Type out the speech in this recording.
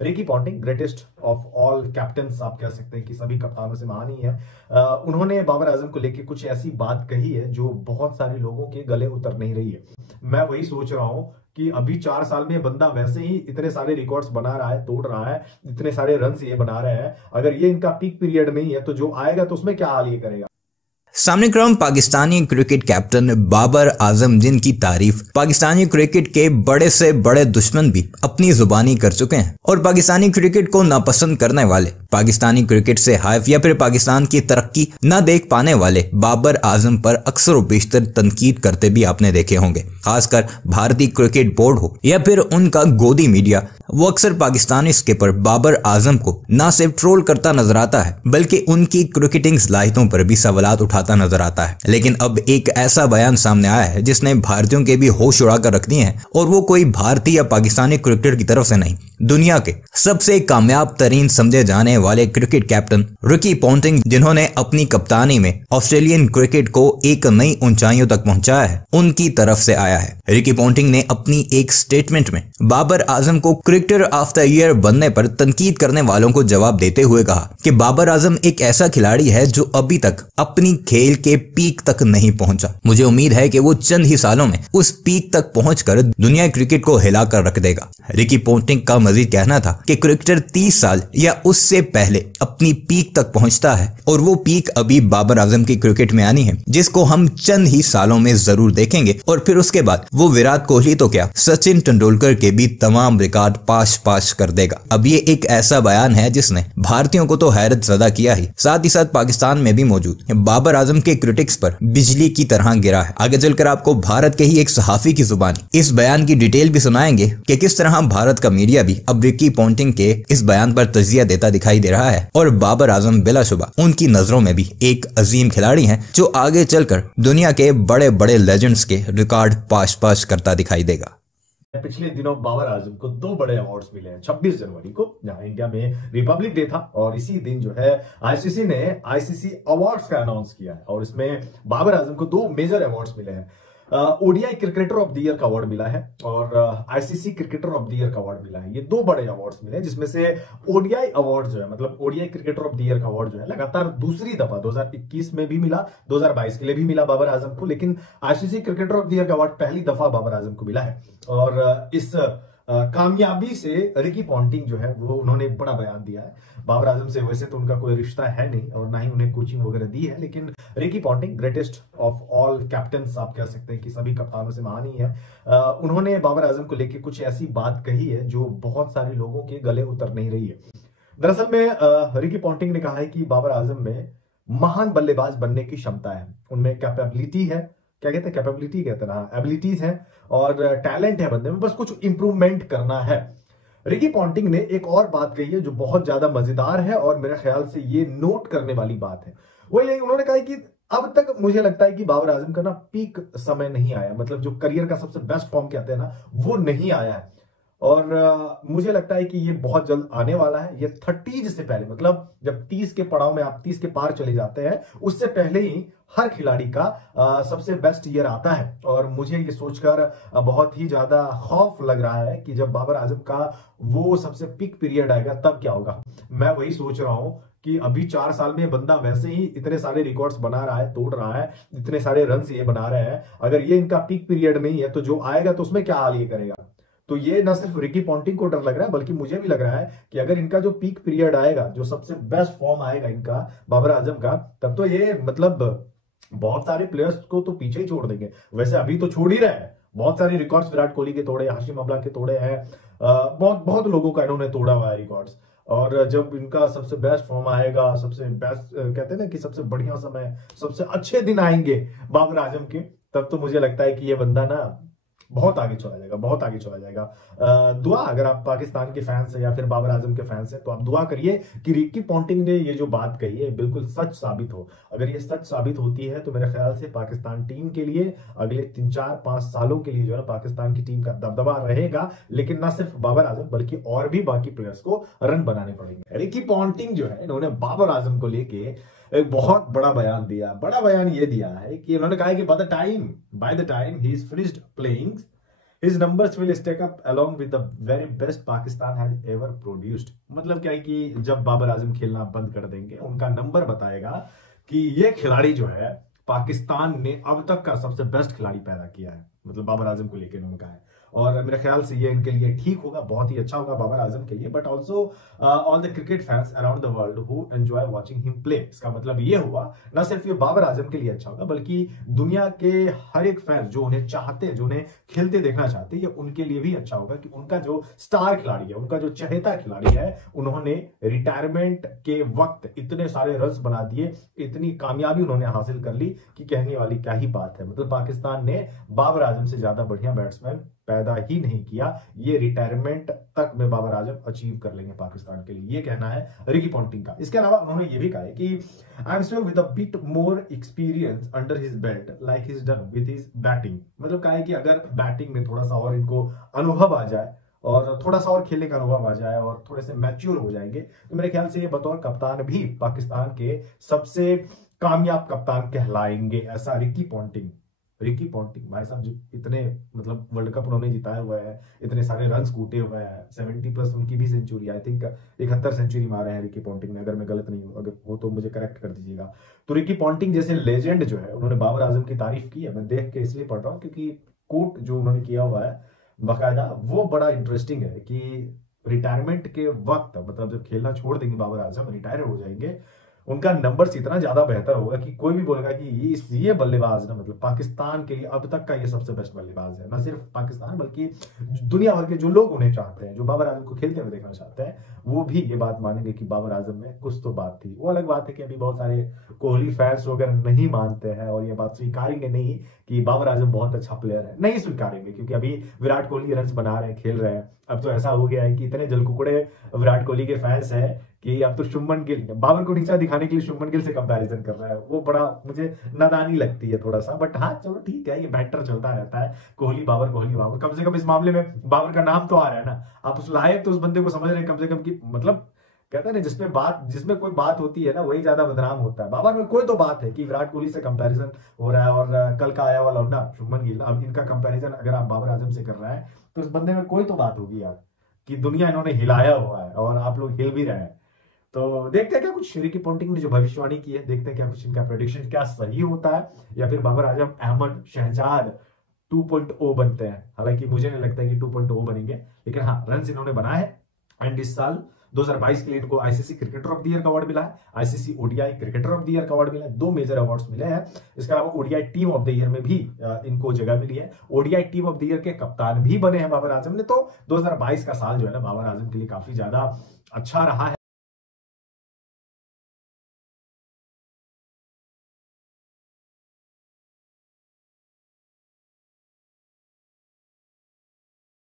Ricky Ponting greatest of all captains आप कह सकते हैं कि सभी कप्तानों से महान ही है। उन्होंने बाबर आजम को लेकर कुछ ऐसी बात कही है जो बहुत सारे लोगों के गले उतर नहीं रही है। मैं वही सोच रहा हूं कि अभी 4 साल में बंदा वैसे ही इतने सारे रिकॉर्ड्स बना रहा है, तोड़ रहा है, इतने सारे रन ये बना रहे हैं। अगर ये इनका पीक पीरियड नहीं है तो जो आएगा तो उसमें क्या हाल ये करेगा। सामने क्रम पाकिस्तानी क्रिकेट कैप्टन बाबर आजम, जिनकी तारीफ पाकिस्तानी क्रिकेट के बड़े से बड़े दुश्मन भी अपनी जुबानी कर चुके हैं और पाकिस्तानी क्रिकेट को नापसंद करने वाले, पाकिस्तानी क्रिकेट से हाइफ या फिर पाकिस्तान की तरक्की न देख पाने वाले बाबर आजम पर अक्सर बेशतर तनकीद करते भी आपने देखे होंगे। खासकर भारतीय क्रिकेट बोर्ड हो या फिर उनका गोदी मीडिया, वो अक्सर पाकिस्तानी स्किपर बाबर आजम को न सिर्फ ट्रोल करता नजर आता है बल्कि उनकी क्रिकेटिंग सलाहियतों पर भी सवालात उठाता नजर आता है। लेकिन अब एक ऐसा बयान सामने आया है जिसने भारतीयों के भी होश उड़ा कर रख दिए हैं, और वो कोई भारतीय या पाकिस्तानी क्रिकेटर की तरफ से नहीं, दुनिया के सबसे कामयाब तरीन समझे जाने वाले क्रिकेट कैप्टन रिकी पॉन्टिंग, जिन्होंने अपनी कप्तानी में ऑस्ट्रेलियन क्रिकेट को एक नई ऊंचाइयों तक पहुंचाया है, उनकी तरफ से आया है। रिकी पॉन्टिंग ने अपनी एक स्टेटमेंट में बाबर आजम को क्रिकेटर ऑफ द ईयर बनने पर तनकीद करने वालों को जवाब देते हुए कहा कि बाबर आजम एक ऐसा खिलाड़ी है जो अभी तक अपनी खेल के पीक तक नहीं पहुंचा। मुझे उम्मीद है कि वो चंद ही सालों में उस पीक तक पहुंचकर दुनिया क्रिकेट को हिलाकर रख देगा। रिकी पॉन्टिंग का मजीद कहना था कि क्रिकेटर 30 साल या उससे पहले अपनी पीक तक पहुंचता है और वो पीक अभी बाबर आजम की क्रिकेट में आनी है, जिसको हम चंद ही सालों में जरूर देखेंगे, और फिर उसके बाद वो विराट कोहली तो क्या, सचिन तेंदुलकर के भी तमाम रिकॉर्ड पाश कर देगा। अब ये एक ऐसा बयान है जिसने भारतीयों को तो हैरत ज़दा किया ही, साथ ही साथ पाकिस्तान में भी मौजूद बाबर आजम के क्रिटिक्स पर बिजली की तरह गिरा है। आगे चलकर आपको भारत के ही एक सहाफी की जुबानी इस बयान की डिटेल भी सुनाएंगे कि किस तरह भारत का मीडिया भी अब रिकी पॉन्टिंग के इस बयान पर तजिया देता दिखाई दे रहा है, और बाबर आजम बिलाशुबा उनकी नजरों में भी एक अजीम खिलाड़ी हैं जो आगे चलकर दुनिया के बड़े बड़े लेजेंड्स के रिकॉर्ड पाश करता दिखाई देगा। पिछले दिनों बाबर आजम को 2 बड़े अवार्ड्स मिले हैं। 26 जनवरी को जहां इंडिया में रिपब्लिक डे था, और इसी दिन जो है आईसीसी ने आईसीसी अवार्ड्स का अनाउंस किया है, और इसमें बाबर आजम को 2 मेजर अवार्ड्स मिले हैं। ODI cricketer of the year का अवार्ड मिला है और ICC cricketer of the year का अवार्ड मिला है। ये 2 बड़े अवार्ड्स मिले हैं, जिसमें से ओडीआई अवार्ड जो है, मतलब ODI cricketer of the year का अवार्ड जो है, लगातार दूसरी दफा 2021 में भी मिला, 2022 के लिए भी मिला बाबर आजम को, लेकिन ICC cricketer of the year का अवार्ड पहली दफा बाबर आजम को मिला है। और इस कामयाबी से रिकी पॉन्टिंग जो है वो उन्होंने बड़ा बयान दिया है। बाबर आजम से वैसे तो उनका कोई रिश्ता है नहीं और ना ही उन्हें कोचिंग वगैरह दी है, लेकिन Ricky Ponting greatest of all captains आप कह सकते हैं कि सभी कप्तानों से महान ही है। उन्होंने बाबर आजम को लेकर कुछ ऐसी बात कही है जो बहुत सारे लोगों के गले उतर नहीं रही है। दरअसल में रिकी पॉन्टिंग ने कहा है कि बाबर आजम में महान बल्लेबाज बनने की क्षमता है, उनमें कैपेबिलिटी है, क्या कहते हैं, कैपेबिलिटी कहते हैं ना, एबिलिटीज है और टैलेंट है बंदे में, बस कुछ इंप्रूवमेंट करना है। रिकी पॉन्टिंग ने एक और बात कही है जो बहुत ज्यादा मजेदार है और मेरे ख्याल से ये नोट करने वाली बात है। वो ये उन्होंने कहा कि अब तक मुझे लगता है कि बाबर आजम का ना पीक समय नहीं आया, मतलब जो करियर का सबसे बेस्ट फॉर्म कहते हैं ना, वो नहीं आया है। और मुझे लगता है कि ये बहुत जल्द आने वाला है। ये 30 से पहले, मतलब जब 30 के पड़ाव में आप 30 के पार चले जाते हैं, उससे पहले ही हर खिलाड़ी का सबसे बेस्ट ईयर आता है। और मुझे ये सोचकर बहुत ही ज्यादा खौफ लग रहा है कि जब बाबर आजम का वो सबसे पीक पीरियड आएगा तब क्या होगा। मैं वही सोच रहा हूं कि अभी 4 साल में बंदा वैसे ही इतने सारे रिकॉर्ड्स बना रहा है, तोड़ रहा है, इतने सारे रन ये बना रहे हैं। अगर ये इनका पीक पीरियड नहीं है तो जो आएगा तो उसमें क्या हाल ये करेगा। तो ये न सिर्फ रिकी पॉन्टिंग को डर लग रहा है, बल्कि मुझे भी लग रहा है कि अगर इनका जो पीक पीरियड आएगा, जो सबसे बेस्ट फॉर्म आएगा इनका बाबर आजम का, तब तो ये मतलब बहुत सारे प्लेयर्स को तो पीछे ही छोड़ देंगे। वैसे अभी तो छोड़ ही रहे हैं, बहुत सारे रिकॉर्ड्स विराट कोहली के तोड़े, हाशिम अमला के तोड़े हैं, बहुत बहुत लोगों का इन्होंने तोड़ा हुआ है रिकॉर्ड्स। और जब इनका सबसे बेस्ट फॉर्म आएगा, सबसे बेस्ट कहते हैं ना कि सबसे बढ़िया समय, सबसे अच्छे दिन आएंगे बाबर आजम के, तब तो मुझे लगता है कि ये बंदा ना बहुत आगे चला जाएगा, बहुत आगे चला जाएगा। दुआ, अगर आप पाकिस्तान के फैंस हैं या फिर बाबर आजम के फैंस हैं तो आप दुआ करिए कि रिकी पॉन्टिंग ने ये जो बात कही है बिल्कुल सच साबित हो। अगर ये सच साबित होती है तो मेरे ख्याल से पाकिस्तान टीम के लिए अगले 3, 4, 5 सालों के लिए जो है पाकिस्तान की टीम का दबदबा रहेगा। लेकिन ना सिर्फ बाबर आजम बल्कि और भी बाकी प्लेयर्स को रन बनाने पड़ेंगे। रिकी पॉन्टिंग जो है, इन्होंने बाबर आजम को लेके एक बहुत बड़ा बयान दिया। बड़ा बयान ये दिया है कि उन्होंने कहा है कि by the time he is finished playing, His numbers will stack up along with the very best Pakistan has ever produced. मतलब क्या है कि जब बाबर आजम खेलना बंद कर देंगे, उनका नंबर बताएगा कि ये खिलाड़ी जो है पाकिस्तान ने अब तक का सबसे बेस्ट खिलाड़ी पैदा किया है। मतलब बाबर आजम को लेकर उनका है, और मेरे ख्याल से ये इनके लिए ठीक होगा, बहुत ही अच्छा होगा बाबर आजम के लिए, but also all the cricket fans around the world who enjoy watching him play. इसका मतलब ये हुआ ना सिर्फ ये बाबर आजम के लिए अच्छा होगा, बल्कि दुनिया के हर एक फैन जो उन्हें चाहते हैं, जो उन्हें खेलते देखना चाहते हैं, ये उनके लिए भी अच्छा होगा कि उनका जो स्टार खिलाड़ी है, उनका जो चहेता खिलाड़ी है, उन्होंने रिटायरमेंट के वक्त इतने सारे रन्स बना दिए, इतनी कामयाबी उन्होंने हासिल कर ली कि कहने वाली क्या ही बात है। मतलब पाकिस्तान ने बाबर आजम से ज्यादा बढ़िया बैट्समैन पैदा ही नहीं किया। ये रिटायरमेंट तक में बाबर आजम अचीव कर लेंगे पाकिस्तान के लिए, ये कहना है रिकी पॉन्टिंग का। इसके अलावा उन्होंने ये भी कहा है कि I am sure with a bit more experience under his belt like his done with his batting. मतलब कहा है कि अगर बैटिंग में थोड़ा सा और इनको अनुभव आ जाए और थोड़ा सा और खेलने का अनुभव आ जाए और थोड़े से मैच्योर हो जाएंगे, तो मेरे ख्याल से ये बतौर कप्तान भी पाकिस्तान के सबसे कामयाब कप्तान कहलाएंगे। ऐसा रिकी पॉन्टिंग भाई साहब, जो इतने मतलब वर्ल्ड कप उन्होंने जिताए हुए हैं, इतने सारे रन कूटे हुए हैं, 70+ उनकी भी सेंचुरी, आई थिंक 71 सेंचुरी मारे हैं रिकी पॉन्टिंग ने, अगर मैं गलत नहीं हूं, अगर वो तो मुझे करेक्ट कर दीजिएगा। तो रिकी पॉन्टिंग जैसे लेजेंड जो है, उन्होंने बाबर आजम की तारीफ की है। मैं देख के इसलिए पढ़ रहा हूँ क्योंकि कोट जो उन्होंने किया हुआ है बाकायदा, वो बड़ा इंटरेस्टिंग है कि रिटायरमेंट के वक्त, मतलब जब खेलना छोड़ देंगे बाबर आजम, रिटायर हो जाएंगे, उनका नंबर्स इतना ज्यादा बेहतर होगा कि कोई भी बोलेगा कि ये बल्लेबाज ना, मतलब पाकिस्तान के लिए अब तक का ये सबसे बेस्ट बल्लेबाज है। ना सिर्फ पाकिस्तान बल्कि दुनिया भर के जो लोग उन्हें चाहते हैं, जो बाबर आजम को खेलते हुए देखना चाहते हैं, वो भी ये बात मानेंगे कि बाबर आजम में कुछ तो बात थी। वो अलग बात है कि अभी बहुत सारे कोहली फैंस वगैरह नहीं मानते हैं और ये बात स्वीकारेंगे नहीं कि बाबर आजम बहुत अच्छा प्लेयर है, नहीं स्वीकारेंगे, क्योंकि अभी विराट कोहली रन बना रहे हैं, खेल रहे हैं। अब तो ऐसा हो गया है कि इतने जलकुकड़े विराट कोहली के फैंस हैं कि अब तो शुभमन गिल, बाबर को नीचा दिखाने के लिए शुभमन गिल से कंपैरिजन कर रहा है। वो बड़ा मुझे नादानी लगती है थोड़ा सा, बट हाँ चलो ठीक है, ये बैटर चलता रहता है, कोहली बाबर, कम से कम इस मामले में बाबर का नाम तो आ रहा है ना, आप उस लायक तो उस बंदे को समझ रहे हैं कम से कम की, मतलब कहते हैं ना जिसमें कोई बात होती है ना, वही ज्यादा बदनाम होता है। बाबर में कोई तो बात है कि विराट कोहली से कंपैरिजन हो रहा है, और कल का आया वाला लौंडा शुभमन गिल, अब इनका कंपैरिजन अगर आप बाबर आजम से कर रहा है, तो उस बंदे में कोई तो बात होगी यार, कि दुनिया इन्होंने हिलाया हुआ है और आप लोग हिल भी रहे हैं। तो देखते हैं क्या कुछ रिकी पॉन्टिंग ने जो भविष्यवाणी की है, देखते हैं क्या कुछ इनका प्रेडिक्शन क्या सही होता है, या फिर बाबर आजम अहमद शहजाद 2.0 बनते हैं। हालांकि मुझे नहीं लगता है कि 2.0 बनेंगे, लेकिन हाँ रन इन्होंने बनाए हैं। एंड इस साल 2022 के लिए इनको ICC cricketer of the year का अवार्ड मिला है, ICC ODI cricketer of the year का अवार्ड मिला है, 2 मेजर अवार्ड्स मिले हैं। इसके अलावा ODI team of the year में भी इनको जगह मिली है, ODI team of the year के कप्तान भी बने हैं बाबर आजम ने। तो 2022 का साल जो है ना बाबर आजम के लिए काफी ज्यादा अच्छा रहा है।